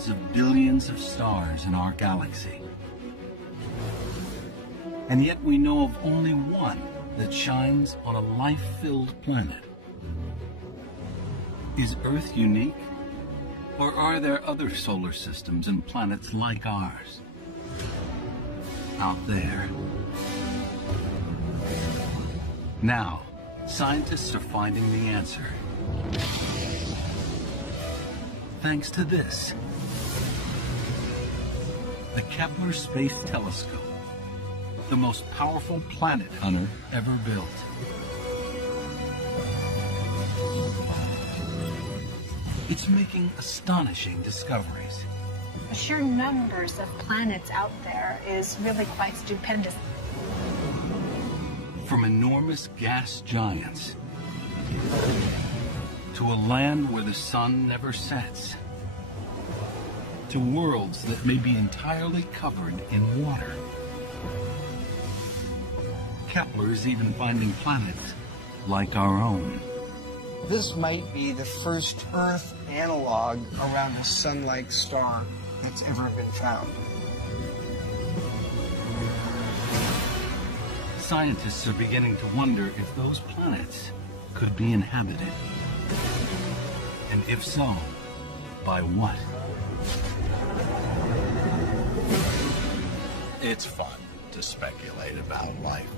hundreds of billions of stars in our galaxy. And yet we know of only one that shines on a life-filled planet. Is Earth unique? Or are there other solar systems and planets like ours out there? Now, scientists are finding the answer. Thanks to this, the Kepler Space Telescope, the most powerful planet hunter ever built. It's making astonishing discoveries. The sheer numbers of planets out there is really quite stupendous. From enormous gas giants to a land where the sun never sets, to worlds that may be entirely covered in water. Kepler is even finding planets like our own. This might be the first Earth analog around a sun-like star that's ever been found. Scientists are beginning to wonder if those planets could be inhabited. And if so, by what? It's fun to speculate about life.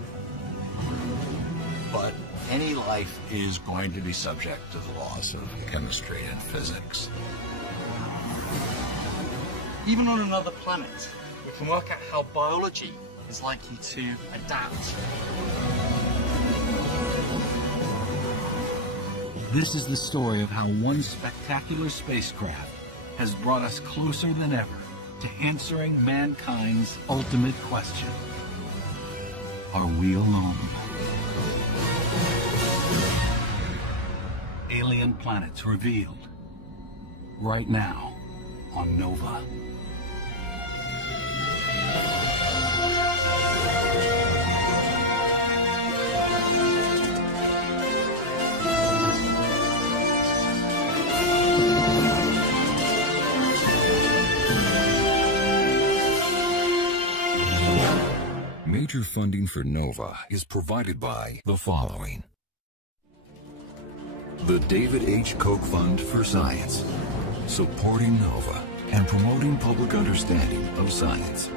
But any life is going to be subject to the laws of chemistry and physics. Even on another planet, we can work out how biology is likely to adapt. This is the story of how one spectacular spacecraft has brought us closer than ever to answering mankind's ultimate question. Are we alone? Alien planets revealed. Right now on Nova. Major funding for NOVA is provided by the following. The David H. Koch Fund for Science, supporting NOVA and promoting public understanding of science.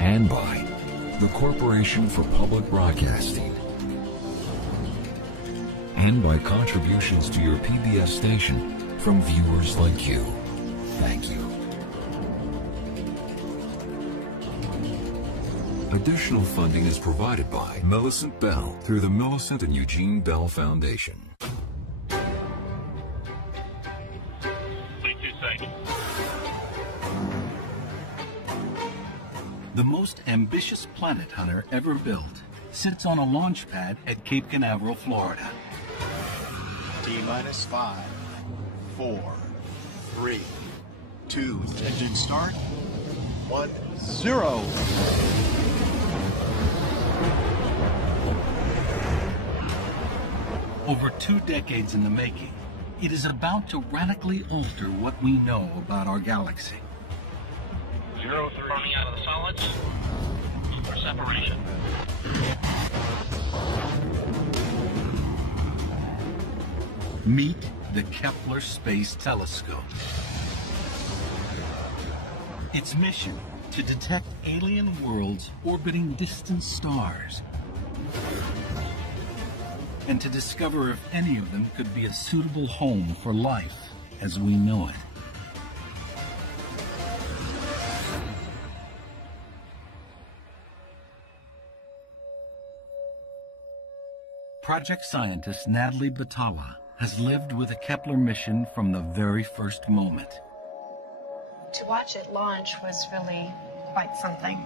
And by the Corporation for Public Broadcasting. And by contributions to your PBS station from viewers like you. Thank you. Additional funding is provided by Millicent Bell through the Millicent and Eugene Bell Foundation. The most ambitious planet hunter ever built sits on a launch pad at Cape Canaveral, Florida. T-minus 5, 4, 3, 2, engine start, 1, 0. Over 2 decades in the making, it is about to radically alter what we know about our galaxy. 0, 3. Coming out of the solids for separation. Meet the Kepler Space Telescope. Its mission, to detect alien worlds orbiting distant stars, and to discover if any of them could be a suitable home for life as we know it. Project scientist Natalie Batala has lived with the Kepler mission from the very first moment. To watch it launch was really quite something.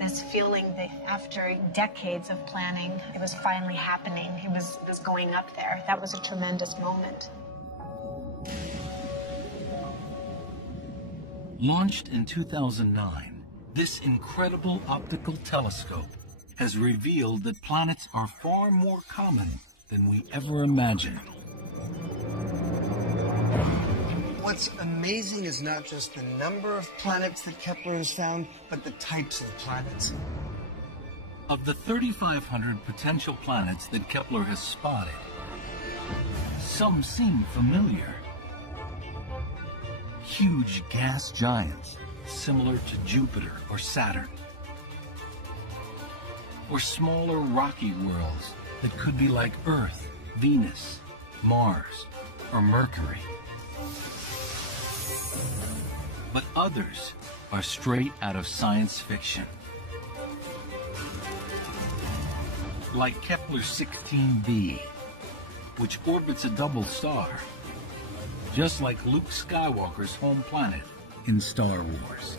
This feeling that after decades of planning, it was finally happening. It was going up there. That was a tremendous moment. Launched in 2009, this incredible optical telescope has revealed that planets are far more common than we ever imagined. What's amazing is not just the number of planets that Kepler has found, but the types of planets. Of the 3,500 potential planets that Kepler has spotted, some seem familiar. Huge gas giants, similar to Jupiter or Saturn. Or smaller rocky worlds that could be like Earth, Venus, Mars, or Mercury. But others are straight out of science fiction. Like Kepler 16b, which orbits a double star, just like Luke Skywalker's home planet in Star Wars.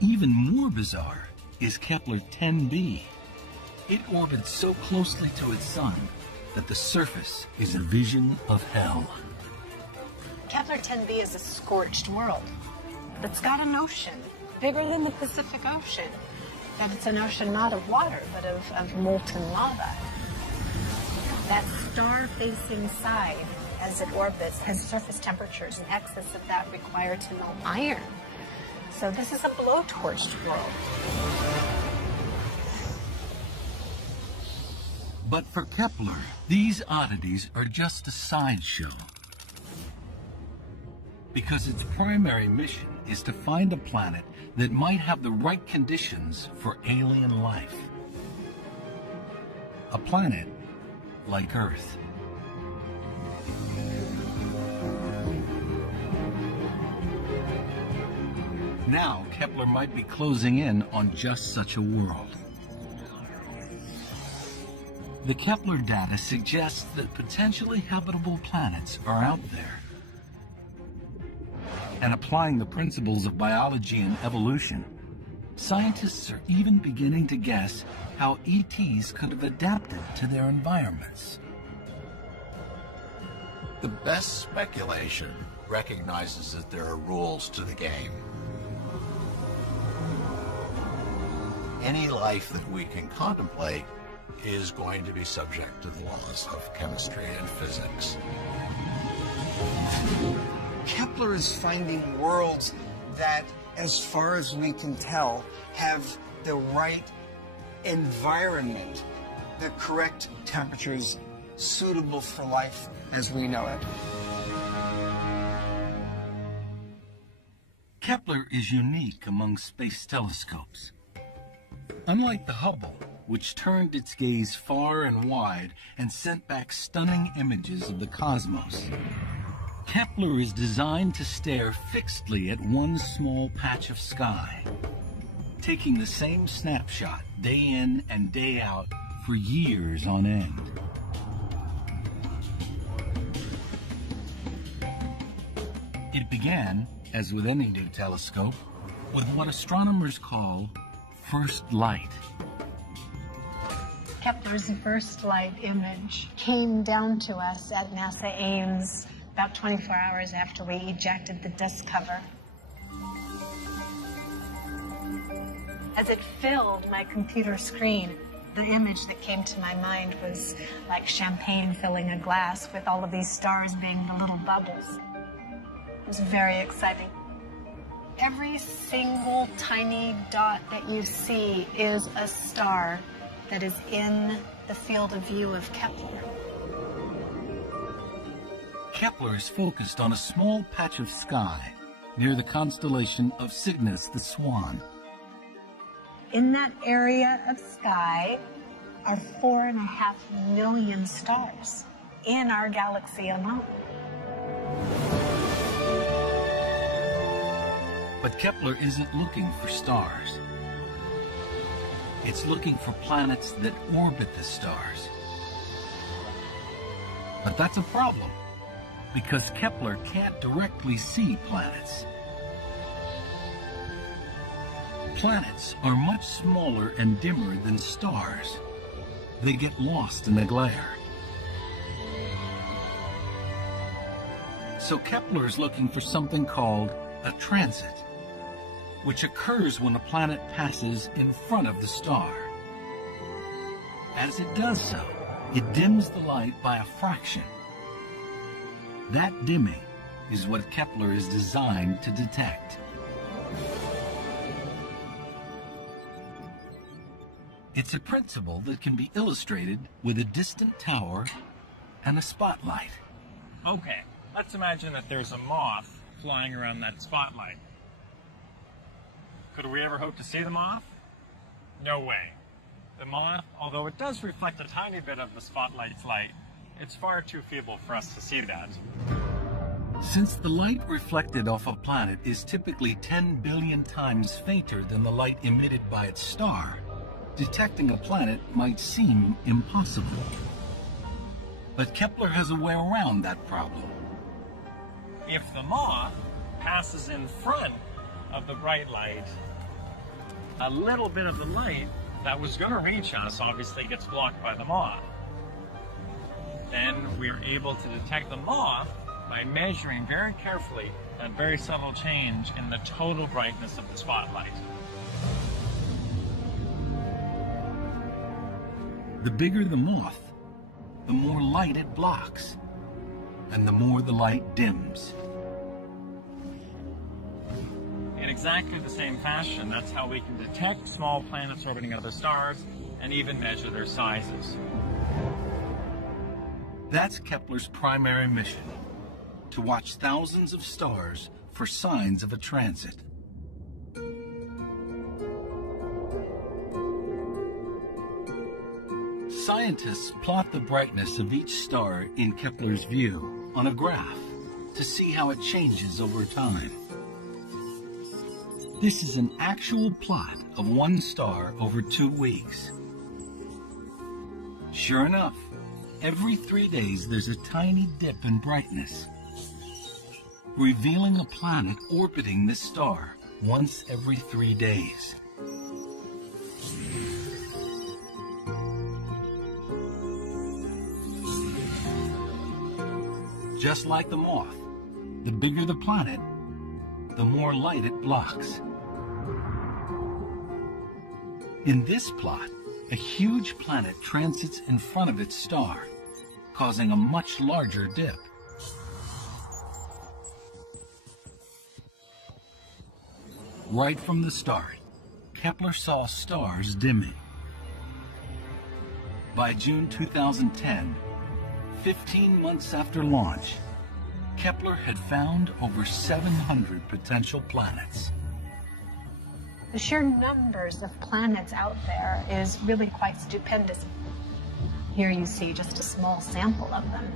Even more bizarre is Kepler 10b. It orbits so closely to its sun that the surface is a vision of hell. Kepler 10b is a scorched world that's got an ocean bigger than the Pacific Ocean. But it's an ocean not of water, but of molten lava. That star-facing side, as it orbits, has surface temperatures in excess of that required to melt iron. So this is a blowtorched world. But for Kepler, these oddities are just a sideshow. Because its primary mission is to find a planet that might have the right conditions for alien life. A planet like Earth. Now, Kepler might be closing in on just such a world. The Kepler data suggests that potentially habitable planets are out there. And applying the principles of biology and evolution, scientists are even beginning to guess how ETs could have adapted to their environments. The best speculation recognizes that there are rules to the game. Any life that we can contemplate is going to be subject to the laws of chemistry and physics. Kepler is finding worlds that, as far as we can tell, have the right environment, the correct temperatures suitable for life as we know it. Kepler is unique among space telescopes. Unlike the Hubble, which turned its gaze far and wide and sent back stunning images of the cosmos, Kepler is designed to stare fixedly at one small patch of sky, taking the same snapshot day in and day out for years on end. It began, as with any new telescope, with what astronomers call first light. Kepler's first light image came down to us at NASA Ames about 24 hours after we ejected the disk cover. As it filled my computer screen, the image that came to my mind was like champagne filling a glass, with all of these stars being the little bubbles. It was very exciting. Every single tiny dot that you see is a star that is in the field of view of Kepler. Kepler is focused on a small patch of sky near the constellation of Cygnus the Swan. In that area of sky are 4.5 million stars in our galaxy alone. But Kepler isn't looking for stars. It's looking for planets that orbit the stars. But that's a problem, because Kepler can't directly see planets. Planets are much smaller and dimmer than stars. They get lost in the glare. So Kepler is looking for something called a transit, which occurs when a planet passes in front of the star. As it does so, it dims the light by a fraction, That dimming is what Kepler is designed to detect. It's a principle that can be illustrated with a distant tower and a spotlight. Okay, let's imagine that there's a moth flying around that spotlight. Could we ever hope to see the moth? No way. The moth, although it does reflect a tiny bit of the spotlight's light, it's far too feeble for us to see that. Since the light reflected off a planet is typically 10 billion times fainter than the light emitted by its star, detecting a planet might seem impossible. But Kepler has a way around that problem. If the moth passes in front of the bright light, a little bit of the light that was going to reach us obviously gets blocked by the moth. Then we're able to detect the moth by measuring very carefully that very subtle change in the total brightness of the spotlight. The bigger the moth, the more light it blocks, and the more the light dims. In exactly the same fashion, that's how we can detect small planets orbiting other stars and even measure their sizes. That's Kepler's primary mission, to watch thousands of stars for signs of a transit. Scientists plot the brightness of each star in Kepler's view on a graph to see how it changes over time. This is an actual plot of one star over 2 weeks. Sure enough, every 3 days there's a tiny dip in brightness, revealing a planet orbiting this star once every 3 days. Just like the moth, the bigger the planet, the more light it blocks. In this plot, a huge planet transits in front of its star, causing a much larger dip. Right from the start, Kepler saw stars dimming. By June 2010, 15 months after launch, Kepler had found over 700 potential planets. The sheer numbers of planets out there is really quite stupendous. Here you see just a small sample of them.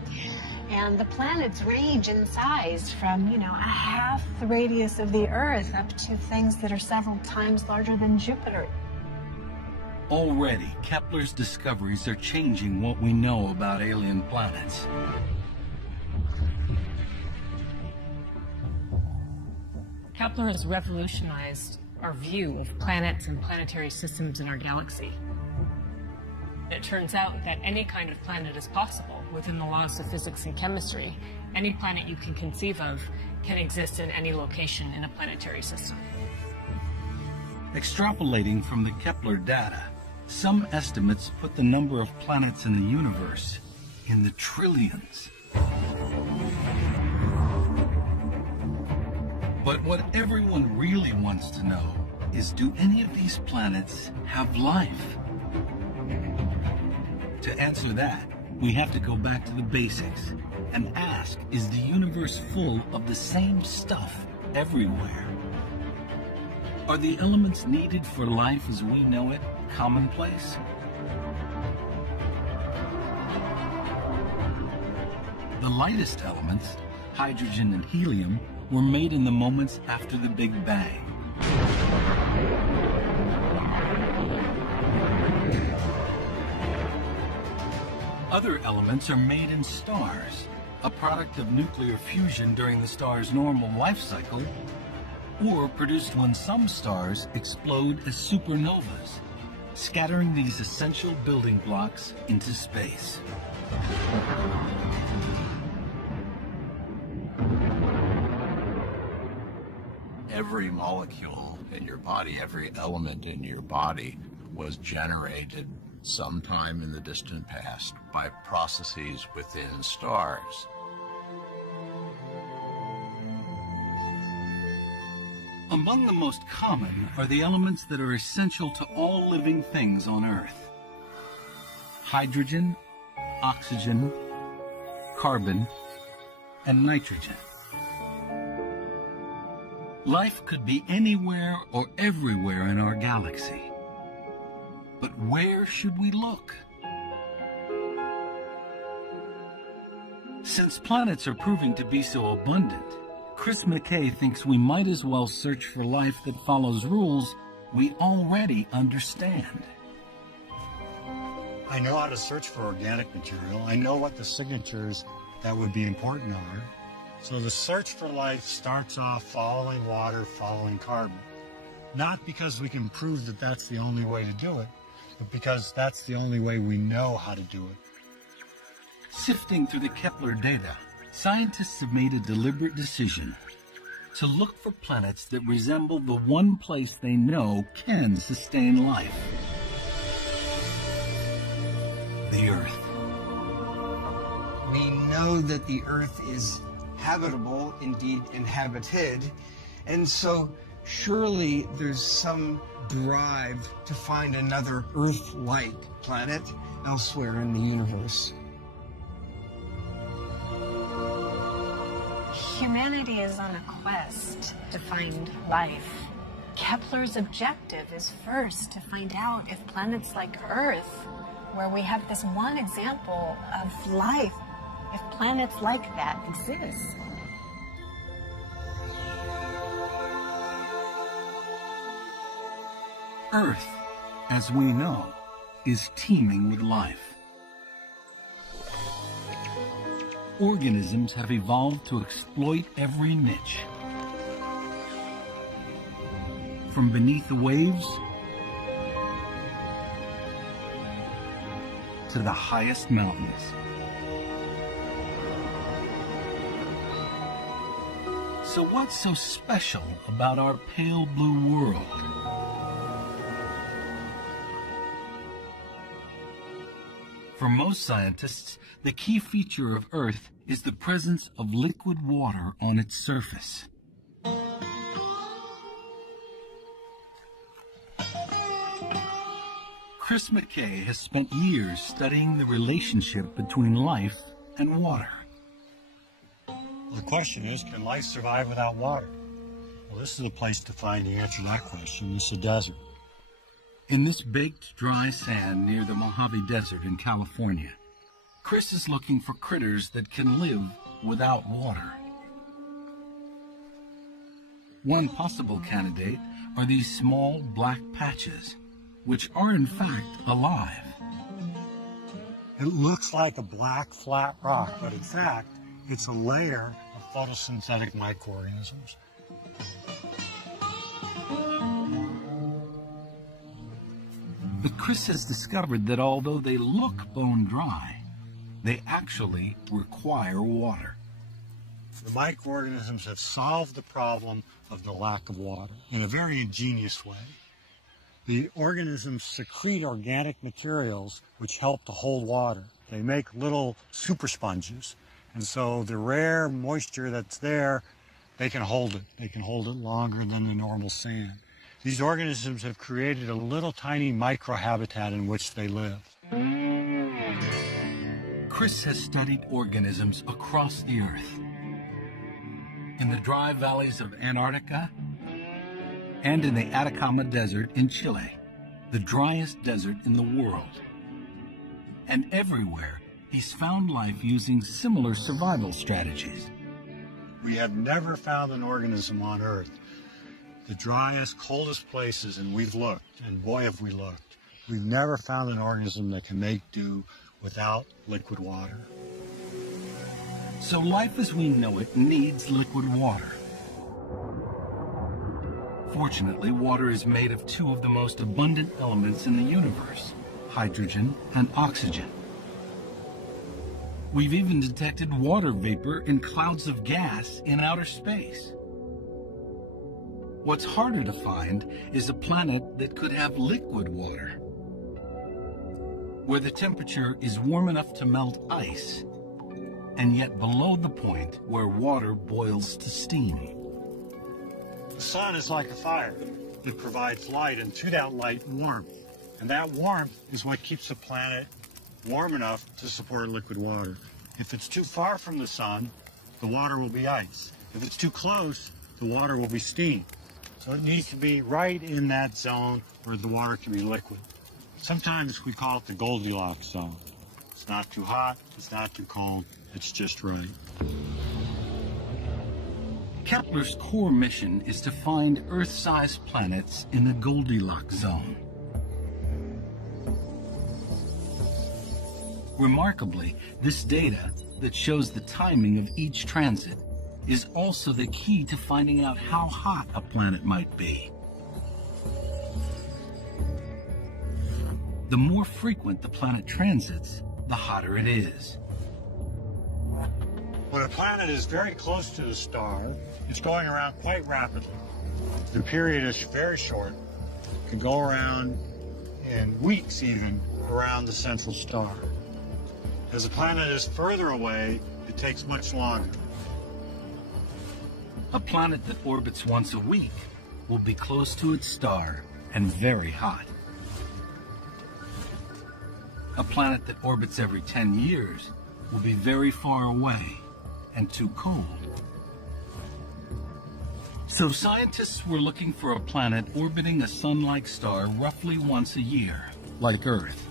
And the planets range in size from, a half the radius of the Earth up to things that are several times larger than Jupiter. Already, Kepler's discoveries are changing what we know about alien planets. Kepler has revolutionized our view of planets and planetary systems in our galaxy. It turns out that any kind of planet is possible within the laws of physics and chemistry. Any planet you can conceive of can exist in any location in a planetary system. Extrapolating from the Kepler data, some estimates put the number of planets in the universe in the trillions. But what everyone really wants to know is, do any of these planets have life? To answer that, we have to go back to the basics and ask, is the universe full of the same stuff everywhere? Are the elements needed for life as we know it commonplace? The lightest elements, hydrogen and helium, were made in the moments after the Big Bang. Other elements are made in stars, a product of nuclear fusion during the star's normal life cycle, or produced when some stars explode as supernovas, scattering these essential building blocks into space. Every molecule in your body, every element in your body was generated sometime in the distant past by processes within stars. Among the most common are the elements that are essential to all living things on Earth: hydrogen, oxygen, carbon, and nitrogen. Life could be anywhere or everywhere in our galaxy. But where should we look? Since planets are proving to be so abundant, Chris McKay thinks we might as well search for life that follows rules we already understand. I know how to search for organic material. I know what the signatures that would be important are. So the search for life starts off following water, following carbon. Not because we can prove that that's the only way to do it, but because that's the only way we know how to do it. Sifting through the Kepler data, scientists have made a deliberate decision to look for planets that resemble the one place they know can sustain life: the Earth. We know that the Earth is habitable, indeed inhabited, and so surely there's some drive to find another Earth-like planet elsewhere in the universe. Humanity is on a quest to find life. Kepler's objective is first to find out if planets like Earth, where we have this one example of life, if planets like that exist. Earth, as we know, is teeming with life. Organisms have evolved to exploit every niche. From beneath the waves to the highest mountains. So what's so special about our pale blue world? For most scientists, the key feature of Earth is the presence of liquid water on its surface. Chris McKay has spent years studying the relationship between life and water. The question is, can life survive without water? Well, this is the place to find the answer to that question. It's a desert. In this baked dry sand near the Mojave Desert in California, Chris is looking for critters that can live without water. One possible candidate are these small black patches, which are in fact alive. It looks like a black flat rock, but in fact, it's a layer of photosynthetic microorganisms. But Chris has discovered that although they look bone dry, they actually require water. The microorganisms have solved the problem of the lack of water in a very ingenious way. The organisms secrete organic materials which help to hold water. They make little super sponges. And so the rare moisture that's there, they can hold it. They can hold it longer than the normal sand. These organisms have created a little tiny microhabitat in which they live. Chris has studied organisms across the Earth. In the dry valleys of Antarctica and in the Atacama Desert in Chile, the driest desert in the world. And everywhere, he's found life using similar survival strategies. We have never found an organism on Earth, the driest, coldest places, and we've looked, and boy have we looked. We've never found an organism that can make do without liquid water. So life as we know it needs liquid water. Fortunately, water is made of two of the most abundant elements in the universe, hydrogen and oxygen. We've even detected water vapor in clouds of gas in outer space. What's harder to find is a planet that could have liquid water, where the temperature is warm enough to melt ice, and yet below the point where water boils to steam. The sun is like a fire. It provides light, and through that light, warmth. And that warmth is what keeps the planet warm enough to support liquid water. If it's too far from the sun, the water will be ice. If it's too close, the water will be steam. So it needs to be right in that zone where the water can be liquid. Sometimes we call it the Goldilocks zone. It's not too hot, it's not too cold, it's just right. Kepler's core mission is to find Earth-sized planets in the Goldilocks zone. Remarkably, this data that shows the timing of each transit is also the key to finding out how hot a planet might be. The more frequent the planet transits, the hotter it is. When a planet is very close to the star, it's going around quite rapidly. The period is very short. It can go around in weeks even around the central star. As the planet is further away, it takes much longer. A planet that orbits once a week will be close to its star and very hot. A planet that orbits every 10 years will be very far away and too cold. So scientists were looking for a planet orbiting a sun-like star roughly once a year, like Earth.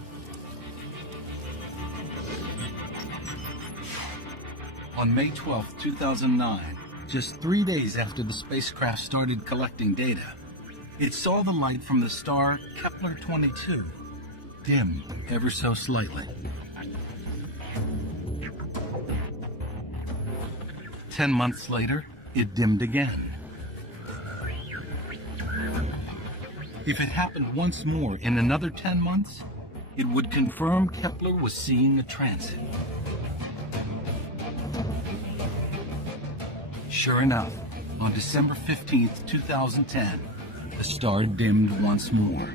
On May 12, 2009, just 3 days after the spacecraft started collecting data, it saw the light from the star Kepler 22 dim ever so slightly. 10 months later, it dimmed again. If it happened once more in another 10 months, it would confirm Kepler was seeing a transit. Sure enough, on December 15, 2010, the star dimmed once more.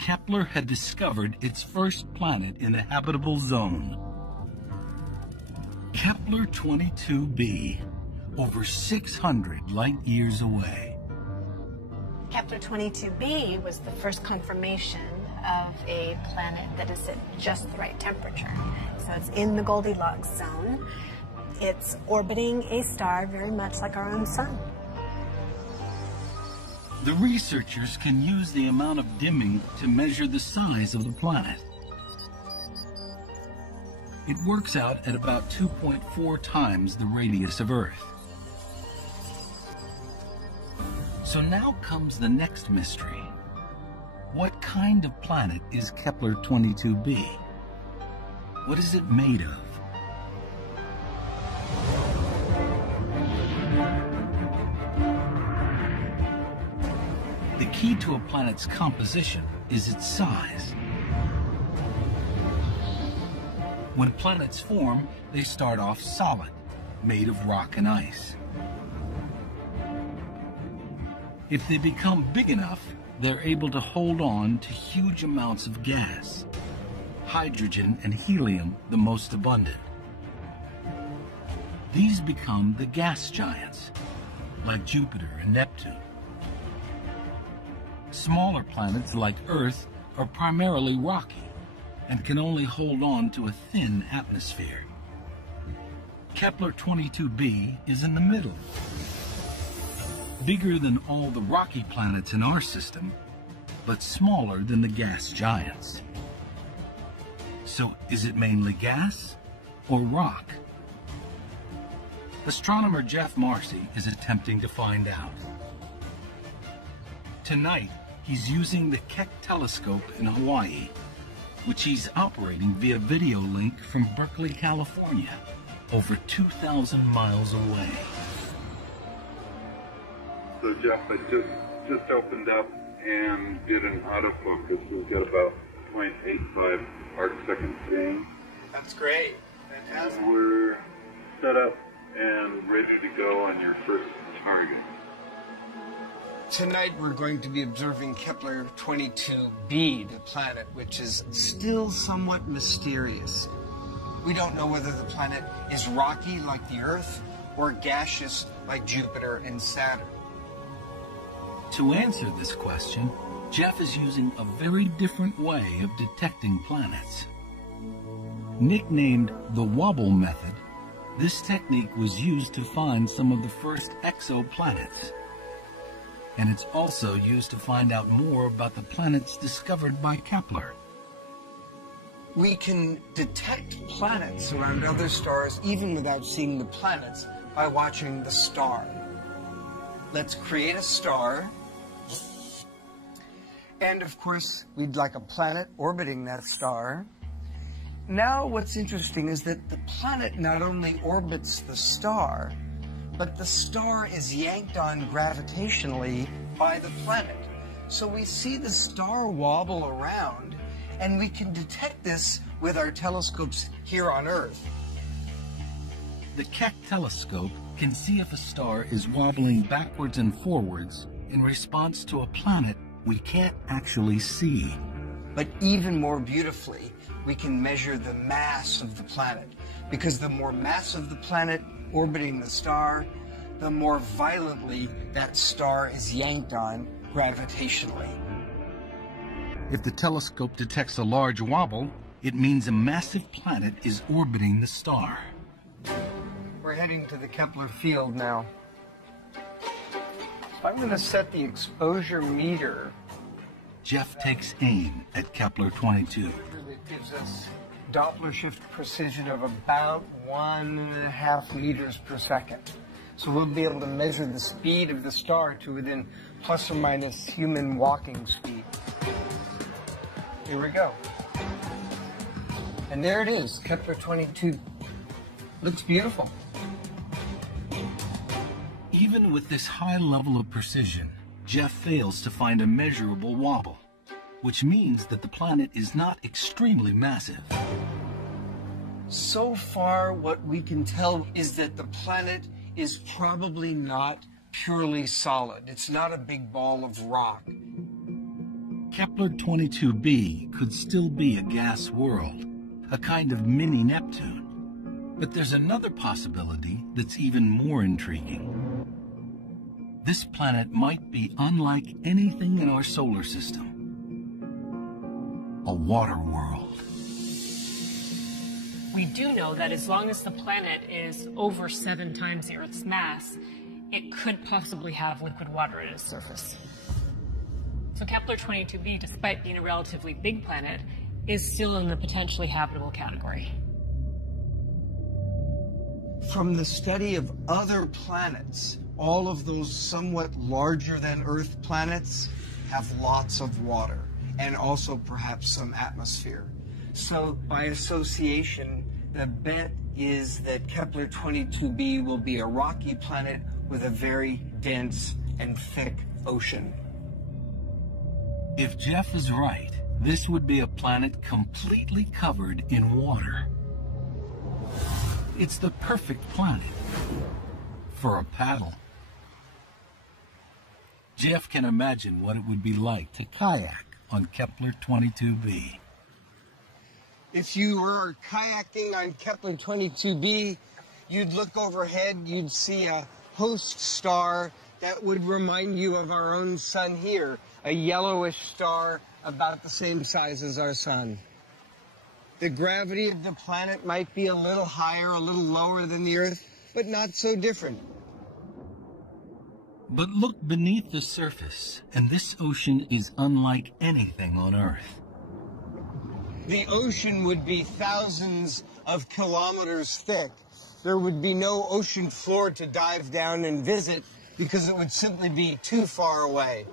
Kepler had discovered its first planet in the habitable zone. Kepler 22b, over 600 light years away. Kepler 22b was the first confirmation of a planet that is at just the right temperature. So it's in the Goldilocks zone. It's orbiting a star very much like our own sun. The researchers can use the amount of dimming to measure the size of the planet. It works out at about 2.4 times the radius of Earth. So now comes the next mystery. What kind of planet is Kepler 22b? What is it made of? The key to a planet's composition is its size. When planets form, they start off solid, made of rock and ice. If they become big enough, they're able to hold on to huge amounts of gas, hydrogen and helium the most abundant. These become the gas giants, like Jupiter and Neptune. Smaller planets like Earth are primarily rocky and can only hold on to a thin atmosphere. Kepler 22b is in the middle. Bigger than all the rocky planets in our system, but smaller than the gas giants. So is it mainly gas or rock? Astronomer Jeff Marcy is attempting to find out. Tonight, he's using the Keck telescope in Hawaii, which he's operating via video link from Berkeley, California, over 2,000 miles away. So Jeff, I just opened up and did an autofocus. We've got about 0.85 arc second gain. That's great. Fantastic. We're set up and ready to go on your first target. Tonight we're going to be observing Kepler 22b, the planet, which is still somewhat mysterious. We don't know whether the planet is rocky like the Earth or gaseous like Jupiter and Saturn. To answer this question, Jeff is using a very different way of detecting planets. Nicknamed the wobble method, this technique was used to find some of the first exoplanets. And it's also used to find out more about the planets discovered by Kepler. We can detect planets around other stars even without seeing the planets by watching the star. Let's create a star. And of course, we'd like a planet orbiting that star. Now what's interesting is that the planet not only orbits the star, but the star is yanked on gravitationally by the planet. So we see the star wobble around, and we can detect this with our telescopes here on Earth. The Keck telescope can see if a star is wobbling backwards and forwards in response to a planet we can't actually see. But even more beautifully, we can measure the mass of the planet, because the more mass of the planet orbiting the star, the more violently that star is yanked on gravitationally. If the telescope detects a large wobble, it means a massive planet is orbiting the star. We're heading to the Kepler field now. So I'm going to set the exposure meter. Jeff takes aim at Kepler 22. It gives us Doppler shift precision of about 1.5 meters per second. So we'll be able to measure the speed of the star to within plus or minus human walking speed. Here we go. And there it is, Kepler 22. Looks beautiful. Even with this high level of precision, Jeff fails to find a measurable wobble, which means that the planet is not extremely massive. So far, what we can tell is that the planet is probably not purely solid. It's not a big ball of rock. Kepler 22b could still be a gas world, a kind of mini Neptune. But there's another possibility that's even more intriguing. This planet might be unlike anything in our solar system. A water world. We do know that as long as the planet is over 7 times the Earth's mass, it could possibly have liquid water at its surface. So Kepler 22b, despite being a relatively big planet, is still in the potentially habitable category. From the study of other planets, all of those somewhat larger than Earth planets have lots of water and also perhaps some atmosphere. So by association, the bet is that Kepler 22b will be a rocky planet with a very dense and thick ocean. If Jeff is right, this would be a planet completely covered in water. It's the perfect planet for a paddle. Jeff can imagine what it would be like to kayak on Kepler 22b. If you were kayaking on Kepler 22b, you'd look overhead, you'd see a host star that would remind you of our own sun here, a yellowish star about the same size as our sun. The gravity of the planet might be a little higher, a little lower than the Earth, but not so different. But look beneath the surface, and this ocean is unlike anything on Earth. The ocean would be thousands of kilometers thick. There would be no ocean floor to dive down and visit because it would simply be too far away.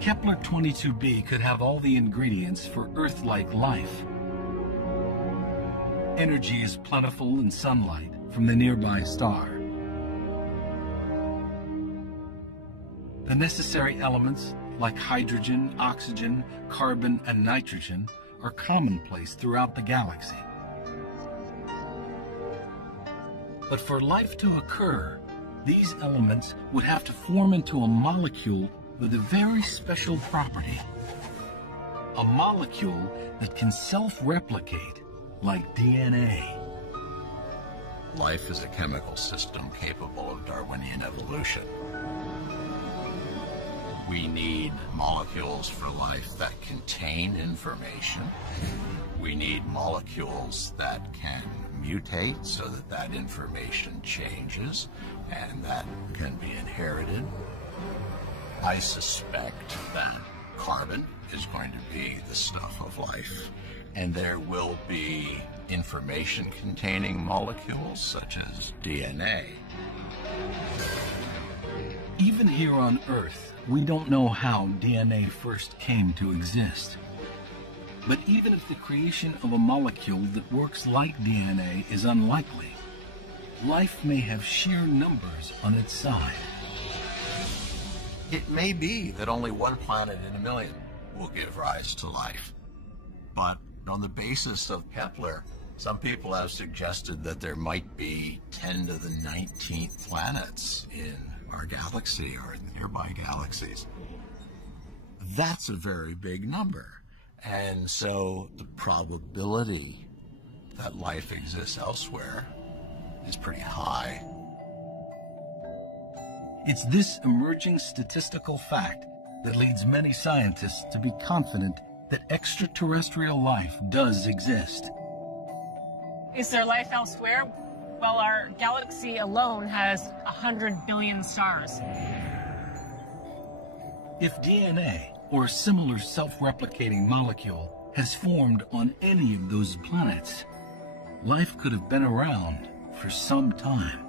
Kepler 22b could have all the ingredients for Earth-like life. Energy is plentiful in sunlight from the nearby star. The necessary elements, like hydrogen, oxygen, carbon, and nitrogen, are commonplace throughout the galaxy. But for life to occur, these elements would have to form into a molecule with a very special property. A molecule that can self-replicate like DNA. Life is a chemical system capable of Darwinian evolution. We need molecules for life that contain information. We need molecules that can mutate so that that information changes and that can be inherited. I suspect that carbon is going to be the stuff of life, and there will be information-containing molecules such as DNA. Even here on Earth, we don't know how DNA first came to exist. But even if the creation of a molecule that works like DNA is unlikely, life may have sheer numbers on its side. It may be that only one planet in a million will give rise to life. But on the basis of Kepler, some people have suggested that there might be 10 to the 19th planets in our galaxy or in nearby galaxies. That's a very big number. And so the probability that life exists elsewhere is pretty high. It's this emerging statistical fact that leads many scientists to be confident that extraterrestrial life does exist. Is there life elsewhere? Well, our galaxy alone has 100 billion stars. If DNA or a similar self-replicating molecule has formed on any of those planets, life could have been around for some time.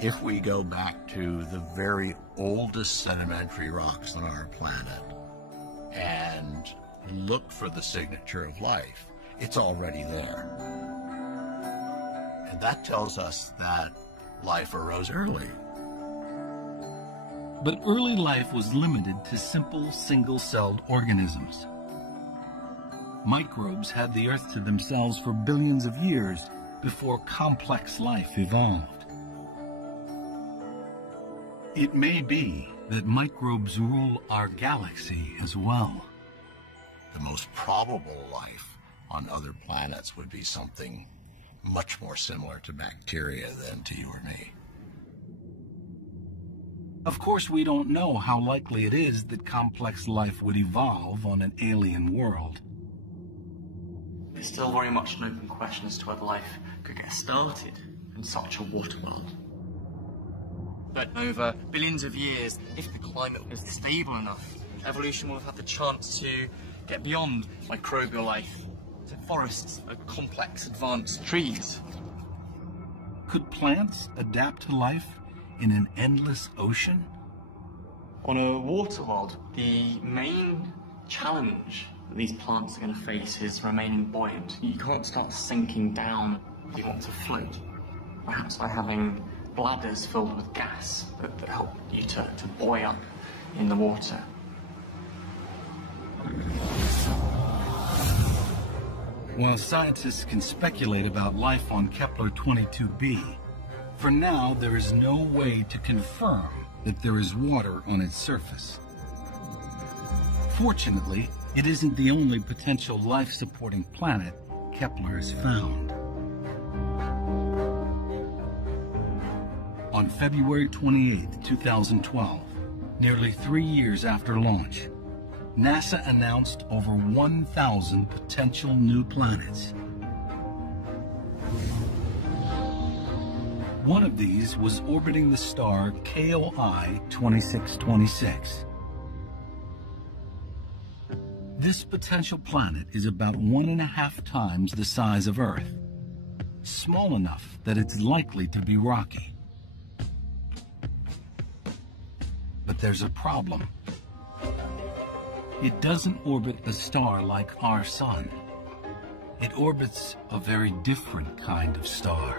If we go back to the very oldest sedimentary rocks on our planet and look for the signature of life, it's already there. And that tells us that life arose early. But early life was limited to simple single-celled organisms. Microbes had the Earth to themselves for billions of years before complex life evolved. It may be that microbes rule our galaxy as well. The most probable life on other planets would be something much more similar to bacteria than to you or me. Of course, we don't know how likely it is that complex life would evolve on an alien world. It's still very much an open question as to whether life could get started in such a water world. But over billions of years, if the climate was stable enough, evolution will have had the chance to get beyond microbial life to forests of complex, advanced trees. Could plants adapt to life in an endless ocean? On a water world, the main challenge that these plants are going to face is remaining buoyant. You can't start sinking down if you want to float. Perhaps by having bladders filled with gas that help you to buoy up in the water. While scientists can speculate about life on Kepler 22b, for now there is no way to confirm that there is water on its surface. Fortunately, it isn't the only potential life-supporting planet Kepler has found. On February 28, 2012, nearly 3 years after launch, NASA announced over 1,000 potential new planets. One of these was orbiting the star KOI 2626. This potential planet is about 1.5 times the size of Earth, small enough that it's likely to be rocky. But there's a problem. It doesn't orbit a star like our sun. It orbits a very different kind of star.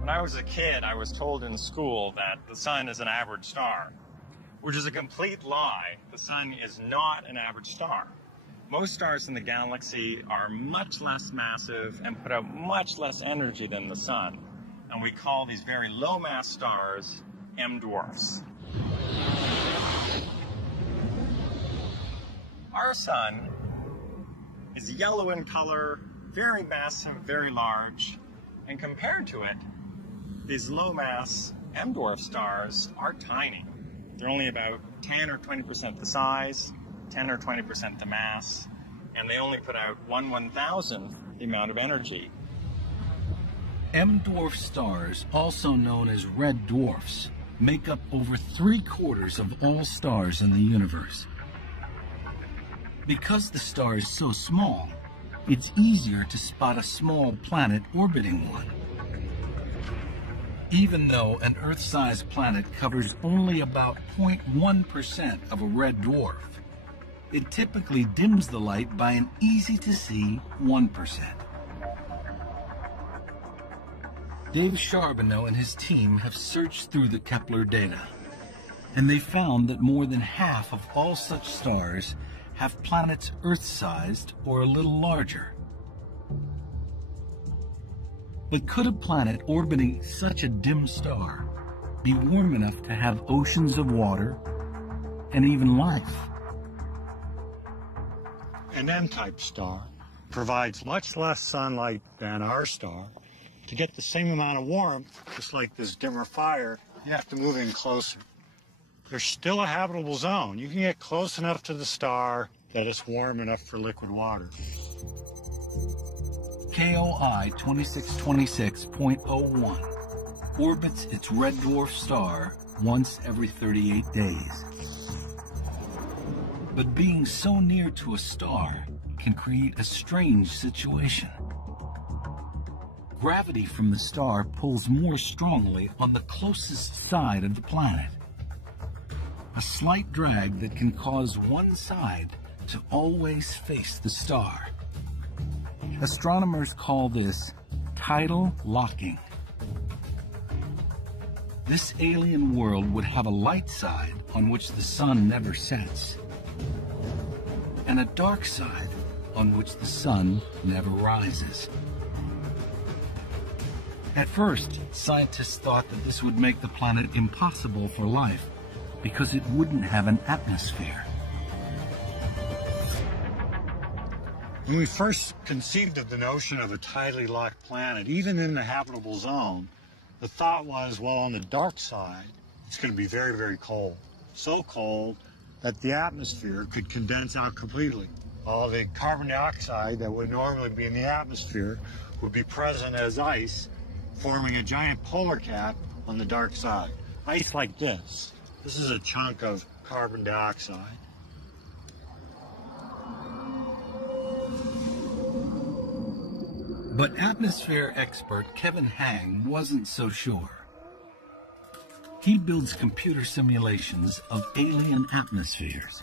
When I was a kid, I was told in school that the sun is an average star, which is a complete lie. The sun is not an average star. Most stars in the galaxy are much less massive and put out much less energy than the sun. and we call these very low-mass stars M dwarfs. Our sun is yellow in color, very massive, very large, and compared to it, these low-mass M dwarf stars are tiny. They're only about 10 or 20% the size, 10 or 20% the mass, and they only put out 1/1000th the amount of energy. M-dwarf stars, also known as red dwarfs, make up over 3/4 of all stars in the universe. Because the star is so small, it's easier to spot a small planet orbiting one. Even though an Earth-sized planet covers only about 0.1% of a red dwarf, it typically dims the light by an easy-to-see 1%. Dave Charbonneau and his team have searched through the Kepler data, and they found that more than half of all such stars have planets Earth-sized or a little larger. But could a planet orbiting such a dim star be warm enough to have oceans of water and even life? An M-type star provides much less sunlight than our star. To get the same amount of warmth, just like this dimmer fire, you have to move in closer. There's still a habitable zone. You can get close enough to the star that it's warm enough for liquid water. KOI 2626.01 orbits its red dwarf star once every 38 days. But being so near to a star can create a strange situation. Gravity from the star pulls more strongly on the closest side of the planet. A slight drag that can cause one side to always face the star. Astronomers call this tidal locking. This alien world would have a light side on which the sun never sets, and a dark side on which the sun never rises. At first, scientists thought that this would make the planet impossible for life because it wouldn't have an atmosphere. When we first conceived of the notion of a tidally locked planet, even in the habitable zone, the thought was, well, on the dark side, it's going to be very, very cold. So cold that the atmosphere could condense out completely. All the carbon dioxide that would normally be in the atmosphere would be present as ice, forming a giant polar cap on the dark side. Ice like this. This is a chunk of carbon dioxide. But atmosphere expert Kevin Hang wasn't so sure. He builds computer simulations of alien atmospheres.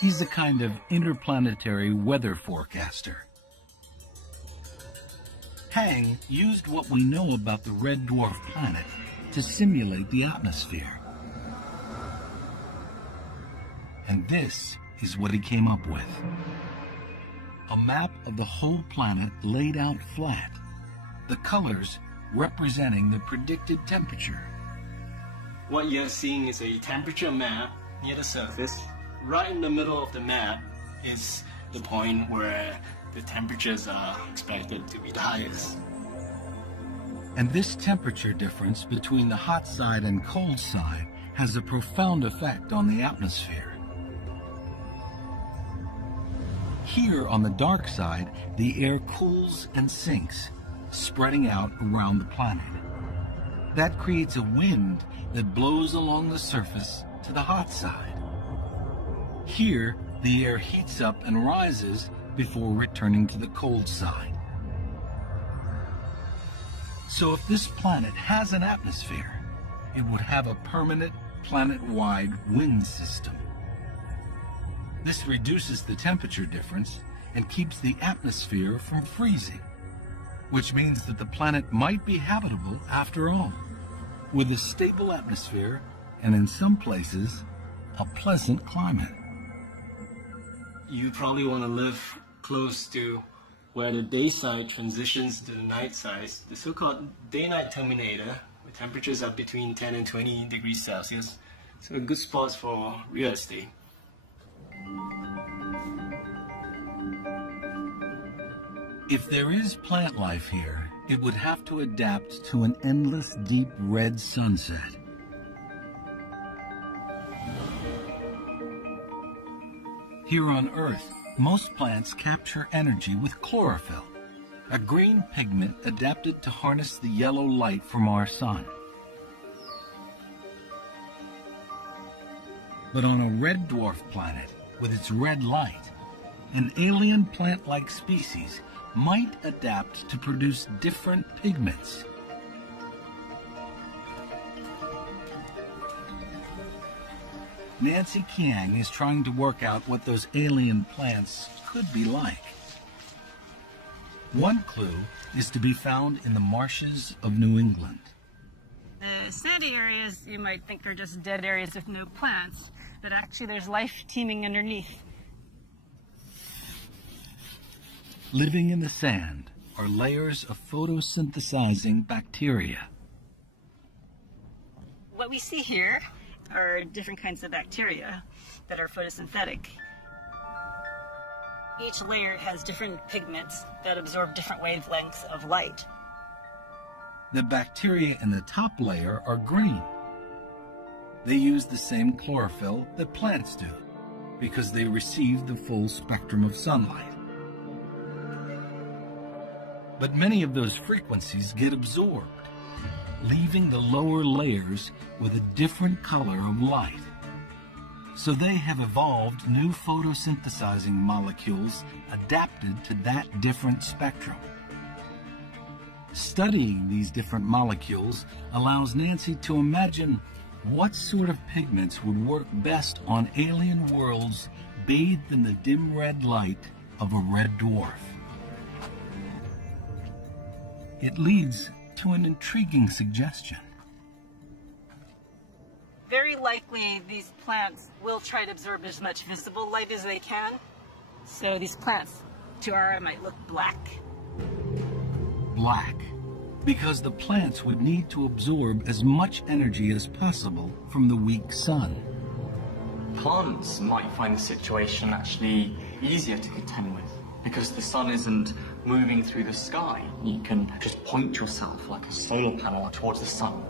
He's a kind of interplanetary weather forecaster. Hang used what we know about the red dwarf planet to simulate the atmosphere. And this is what he came up with. A map of the whole planet laid out flat, the colors representing the predicted temperature. What you're seeing is a temperature map near the surface. Right in the middle of the map is the point where the temperatures are expected to be the highest. And this temperature difference between the hot side and cold side has a profound effect on the atmosphere. Here on the dark side, the air cools and sinks, spreading out around the planet. That creates a wind that blows along the surface to the hot side. Here, the air heats up and rises before returning to the cold side. So if this planet has an atmosphere, it would have a permanent planet-wide wind system. This reduces the temperature difference and keeps the atmosphere from freezing, which means that the planet might be habitable after all, with a stable atmosphere and in some places, a pleasant climate. You probably want to live close to where the day side transitions to the night side, the so-called day-night terminator, where temperatures are between 10 and 20 degrees Celsius. So a good spot for real estate. If there is plant life here, it would have to adapt to an endless deep red sunset. Here on Earth, most plants capture energy with chlorophyll, a green pigment adapted to harness the yellow light from our sun. But on a red dwarf planet, with its red light, an alien plant-like species might adapt to produce different pigments. Nancy Kiang is trying to work out what those alien plants could be like. One clue is to be found in the marshes of New England. The sandy areas you might think are just dead areas with no plants, but actually there's life teeming underneath. Living in the sand are layers of photosynthesizing bacteria. What we see here are different kinds of bacteria that are photosynthetic. Each layer has different pigments that absorb different wavelengths of light. The bacteria in the top layer are green. They use the same chlorophyll that plants do because they receive the full spectrum of sunlight. But many of those frequencies get absorbed, leaving the lower layers with a different color of light. So they have evolved new photosynthesizing molecules adapted to that different spectrum. Studying these different molecules allows Nancy to imagine what sort of pigments would work best on alien worlds bathed in the dim red light of a red dwarf. It leads to an intriguing suggestion. Very likely these plants will try to absorb as much visible light as they can. So these plants, to our eye, might look black. Black, because the plants would need to absorb as much energy as possible from the weak sun. Plants might find the situation actually easier to contend with because the sun isn't moving through the sky. You can just point yourself like a solar panel towards the sun.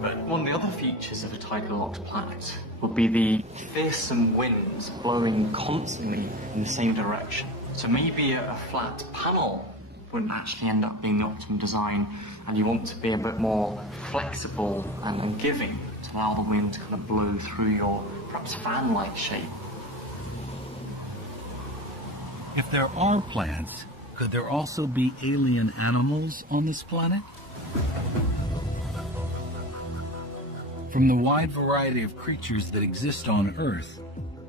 But one of the other features of a tidally locked planet would be the fearsome winds blowing constantly in the same direction. So maybe a flat panel wouldn't actually end up being the optimum design, and you want to be a bit more flexible and giving to allow the wind to kind of blow through your perhaps fan-like shape. If there are plants, could there also be alien animals on this planet? From the wide variety of creatures that exist on Earth,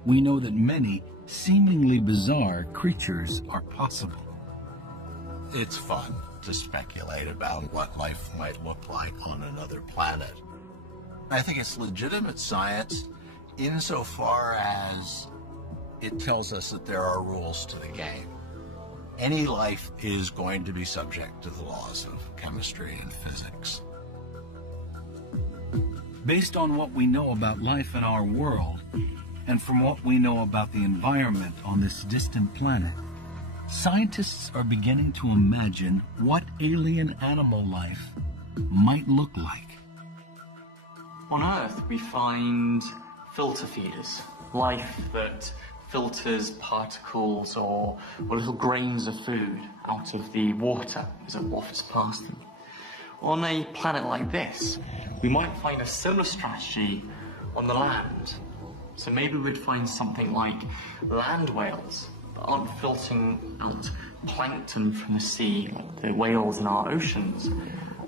we know that many seemingly bizarre creatures are possible. It's fun to speculate about what life might look like on another planet. I think it's legitimate science insofar as it tells us that there are rules to the game. Any life is going to be subject to the laws of chemistry and physics. Based on what we know about life in our world, and from what we know about the environment on this distant planet, scientists are beginning to imagine what alien animal life might look like. On Earth, we find filter feeders, life that filters particles or little grains of food out of the water as it wafts past them. On a planet like this, we might find a similar strategy on the land. So maybe we'd find something like land whales that aren't filtering out plankton from the sea, like the whales in our oceans,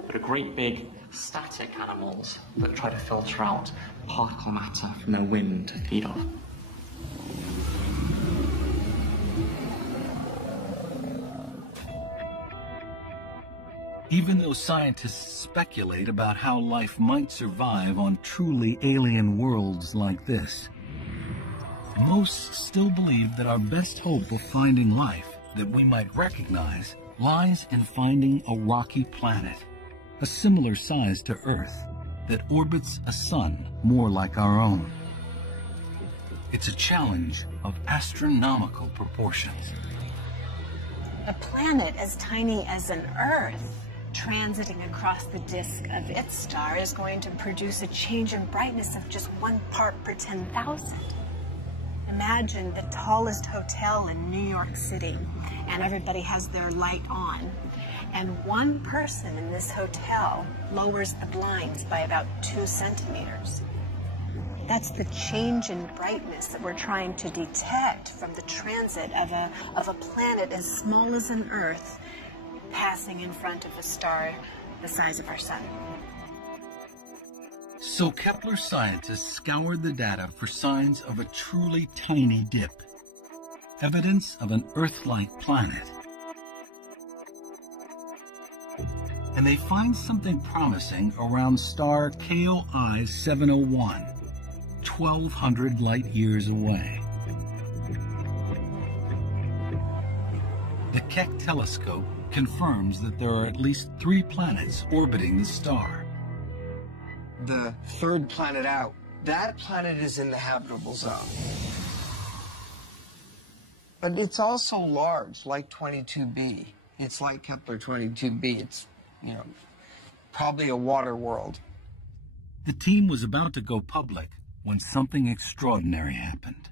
but are great big static animals that try to filter out particle matter from their wind to feed off. Even though scientists speculate about how life might survive on truly alien worlds like this, most still believe that our best hope of finding life that we might recognize lies in finding a rocky planet, a similar size to Earth, that orbits a sun more like our own. It's a challenge of astronomical proportions. A planet as tiny as an Earth transiting across the disk of its star is going to produce a change in brightness of just 1 part per 10,000. Imagine the tallest hotel in New York City, and everybody has their light on, and one person in this hotel lowers the blinds by about 2 centimeters. That's the change in brightness that we're trying to detect from the transit of a planet as small as an Earth passing in front of a star the size of our sun. So Kepler scientists scoured the data for signs of a truly tiny dip, evidence of an Earth-like planet. And they find something promising around star KOI 701, 1,200 light years away. The Keck telescope confirms that there are at least 3 planets orbiting the star. The third planet out, that planet is in the habitable zone. But it's also large, like 22b. It's like Kepler 22b. It's, probably a water world. The team was about to go public when something extraordinary happened.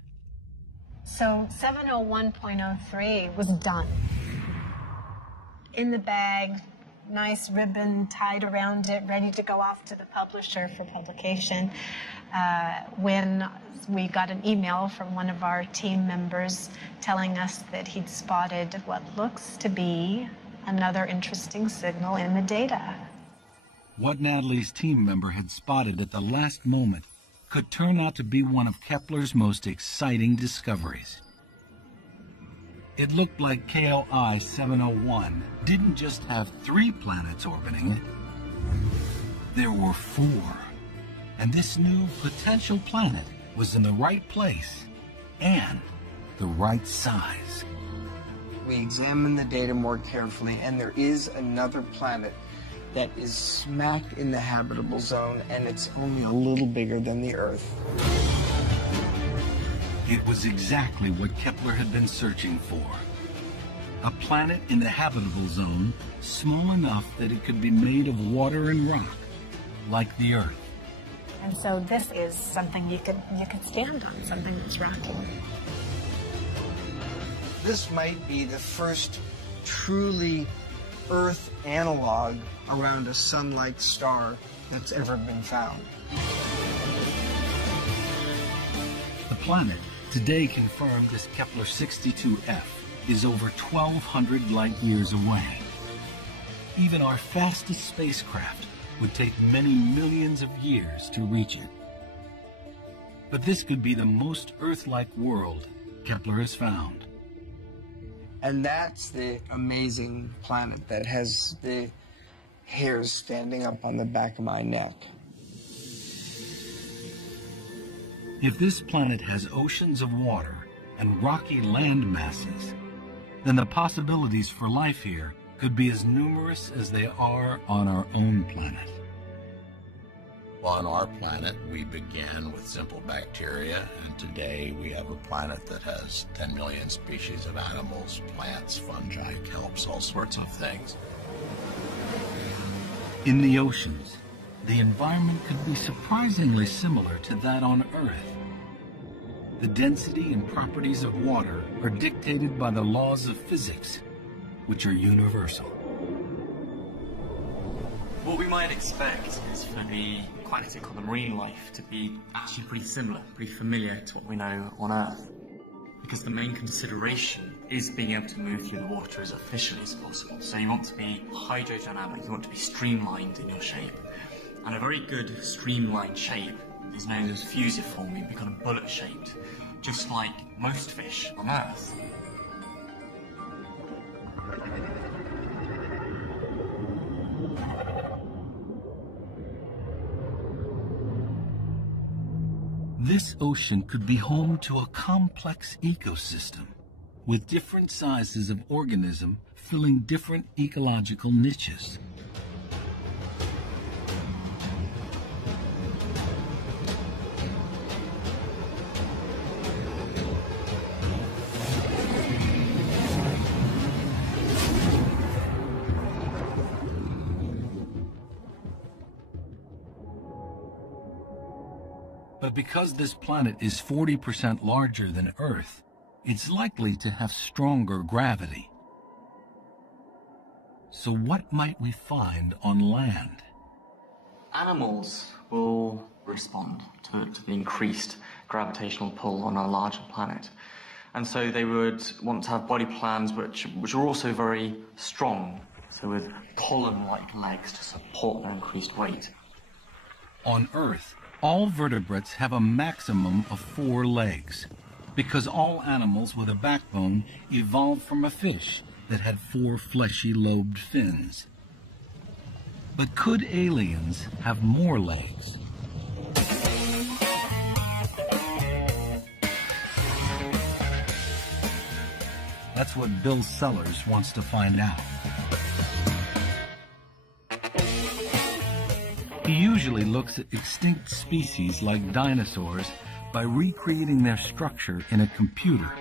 So 701.03 was done. In the bag, nice ribbon tied around it, ready to go off to the publisher for publication, when we got an email from one of our team members telling us that he'd spotted what looks to be another interesting signal in the data. What Natalie's team member had spotted at the last moment could turn out to be one of Kepler's most exciting discoveries. It looked like KOI 701 didn't just have 3 planets orbiting it. There were 4. And this new potential planet was in the right place and the right size. We examined the data more carefully, and there is another planet that is smack in the habitable zone, and it's only a little bigger than the Earth. It was exactly what Kepler had been searching for. A planet in the habitable zone, small enough that it could be made of water and rock, like the Earth. And so this is something you could stand on, something that's rocky. This might be the first truly Earth analog around a sun-like star that's ever been found. The planet, today confirmed as Kepler 62F, is over 1,200 light years away. Even our fastest spacecraft would take many millions of years to reach it. But this could be the most Earth-like world Kepler has found. And that's the amazing planet that has the hairs standing up on the back of my neck. If this planet has oceans of water and rocky land masses, then the possibilities for life here could be as numerous as they are on our own planet. On our planet, we began with simple bacteria, and today we have a planet that has 10 million species of animals, plants, fungi, kelps, all sorts of things. In the oceans, the environment could be surprisingly similar to that on Earth. The density and properties of water are dictated by the laws of physics, which are universal. What we might expect is for the aquatic or the marine life to be actually pretty similar, pretty familiar to what we know on Earth. Because the main consideration is being able to move through the water as efficiently as possible. So you want to be hydrodynamic, you want to be streamlined in your shape. And a very good streamlined shape is known as fusiform, be kind of bullet-shaped, just like most fish on Earth. This ocean could be home to a complex ecosystem, with different sizes of organism filling different ecological niches. But because this planet is 40% larger than Earth, it's likely to have stronger gravity. So what might we find on land? Animals will respond to the increased gravitational pull on our larger planet. And so they would want to have body plans which are also very strong, so with column-like legs to support their increased weight. On Earth, all vertebrates have a maximum of 4 legs, because all animals with a backbone evolved from a fish that had 4 fleshy lobed fins. But could aliens have more legs? That's what Bill Sellers wants to find out. He usually looks at extinct species like dinosaurs by recreating their structure in a computer.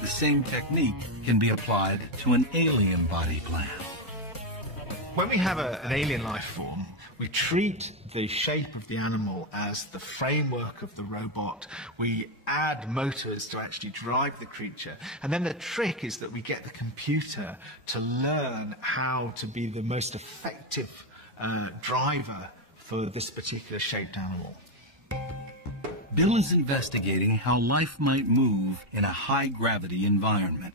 The same technique can be applied to an alien body plan. When we have an alien life form, we treat the shape of the animal as the framework of the robot. We add motors to actually drive the creature. And then the trick is that we get the computer to learn how to be the most effective driver for this particular shaped animal. Bill is investigating how life might move in a high-gravity environment.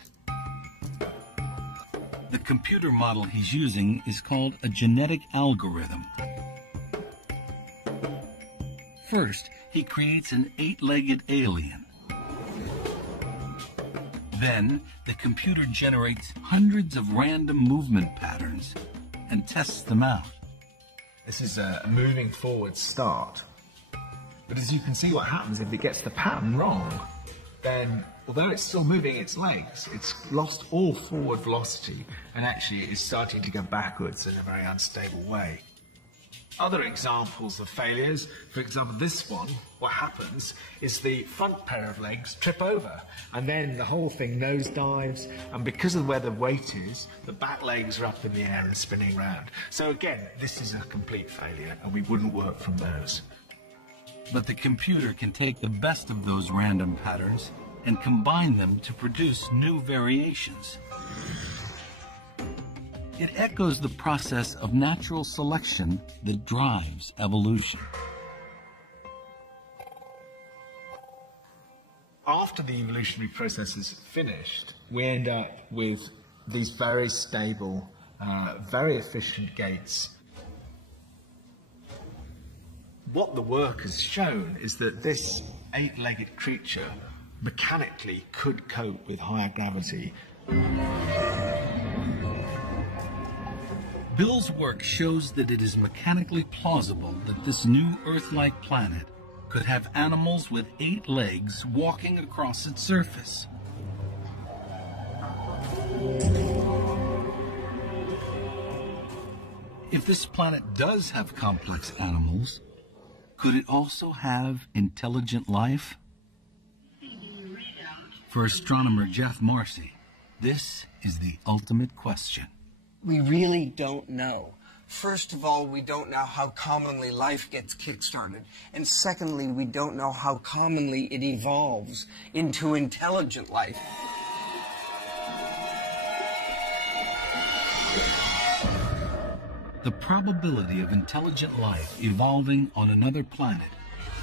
The computer model he's using is called a genetic algorithm. First, he creates an 8-legged alien. Then, the computer generates hundreds of random movement patterns and tests them out. This is a moving forward start. But as you can see, what happens if it gets the pattern wrong, then although it's still moving its legs, it's lost all forward velocity and actually it is starting to go backwards in a very unstable way. Other examples of failures, for example this one, what happens is the front pair of legs trip over and then the whole thing nosedives, and because of where the weight is, the back legs are up in the air and spinning round. So again, this is a complete failure and we wouldn't work from those. But the computer can take the best of those random patterns and combine them to produce new variations. It echoes the process of natural selection that drives evolution. After the evolutionary process is finished, we end up with these very stable, very efficient gaits. What the work has shown is that this 8-legged creature mechanically could cope with higher gravity. Bill's work shows that it is mechanically plausible that this new Earth-like planet could have animals with 8 legs walking across its surface. If this planet does have complex animals, could it also have intelligent life? For astronomer Jeff Marcy, this is the ultimate question. We really don't know. First of all, we don't know how commonly life gets kick-started. And secondly, we don't know how commonly it evolves into intelligent life. The probability of intelligent life evolving on another planet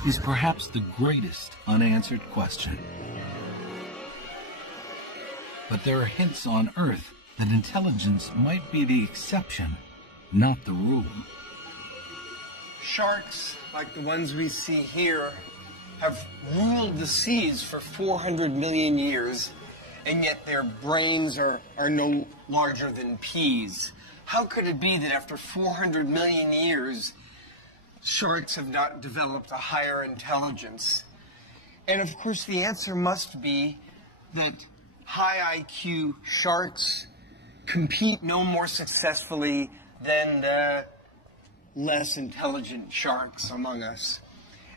is perhaps the greatest unanswered question. But there are hints on Earth that intelligence might be the exception, not the rule. Sharks, like the ones we see here, have ruled the seas for 400 million years, and yet their brains are no larger than peas. How could it be that after 400 million years, sharks have not developed a higher intelligence? And of course, the answer must be that high IQ sharks compete no more successfully than the less intelligent sharks among us.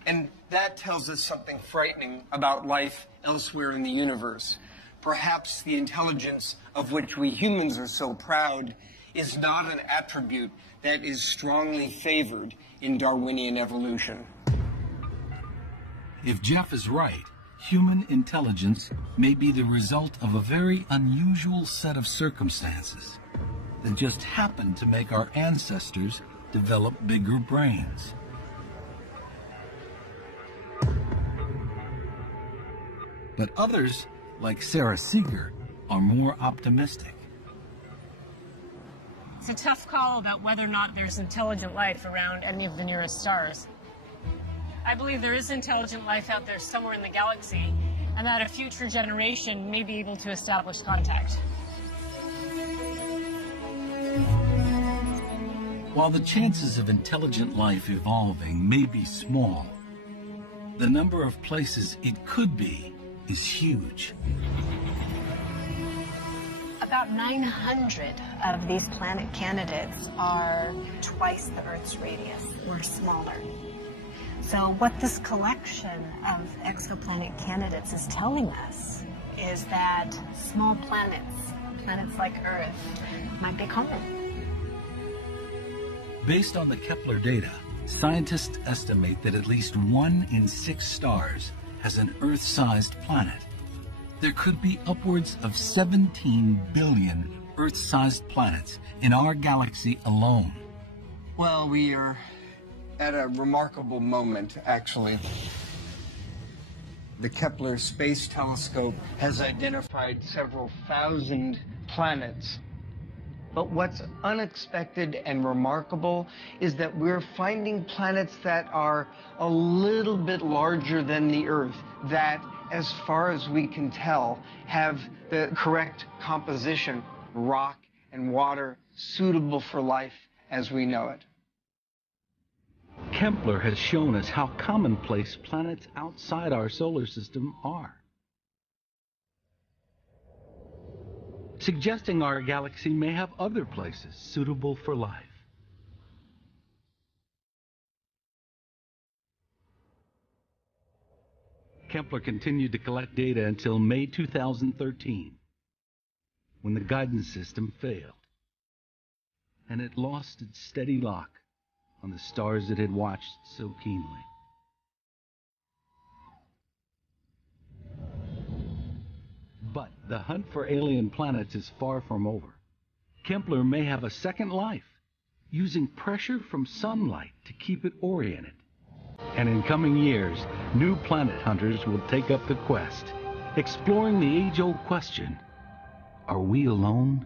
And that tells us something frightening about life elsewhere in the universe. Perhaps the intelligence of which we humans are so proud is not an attribute that is strongly favored in Darwinian evolution. If Jeff is right, human intelligence may be the result of a very unusual set of circumstances that just happened to make our ancestors develop bigger brains. But others, like Sarah Seeger, are more optimistic. It's a tough call about whether or not there's intelligent life around any of the nearest stars. I believe there is intelligent life out there somewhere in the galaxy, and that a future generation may be able to establish contact. While the chances of intelligent life evolving may be small, the number of places it could be is huge. About 900 of these planet candidates are twice the Earth's radius, or smaller. So what this collection of exoplanet candidates is telling us is that small planets, planets like Earth, might be common. Based on the Kepler data, scientists estimate that at least 1 in 6 stars has an Earth-sized planet. There could be upwards of 17 billion Earth-sized planets in our galaxy alone. Well, we are at a remarkable moment, actually. The Kepler Space Telescope has identified several thousand planets. But what's unexpected and remarkable is that we're finding planets that are a little bit larger than the Earth, that, as far as we can tell, have the correct composition, rock and water, suitable for life as we know it. Kepler has shown us how commonplace planets outside our solar system are, suggesting our galaxy may have other places suitable for life. Kepler continued to collect data until May 2013, when the guidance system failed, and it lost its steady lock on the stars it had watched so keenly. But the hunt for alien planets is far from over. Kepler may have a second life, using pressure from sunlight to keep it oriented. And in coming years, new planet hunters will take up the quest, exploring the age-old question, are we alone?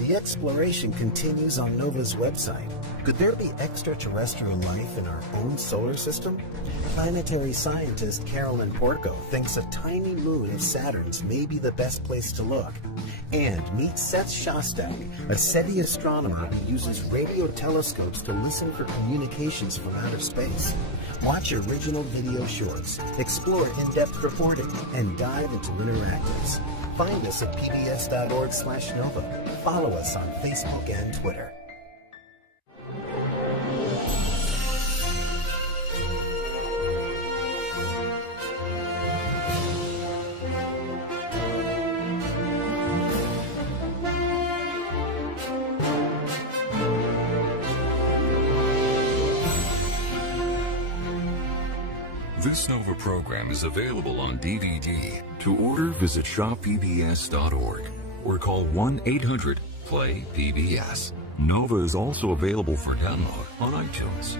The exploration continues on NOVA's website. Could there be extraterrestrial life in our own solar system? Planetary scientist Carolyn Porco thinks a tiny moon of Saturn's may be the best place to look. And meet Seth Shostak, a SETI astronomer who uses radio telescopes to listen for communications from outer space. Watch original video shorts, explore in-depth reporting, and dive into interactives. Find us at pbs.org/Nova. Follow us on Facebook and Twitter. This NOVA program is available on DVD. To order, visit shoppbs.org or call 1-800-PLAY-PBS. NOVA is also available for download on iTunes.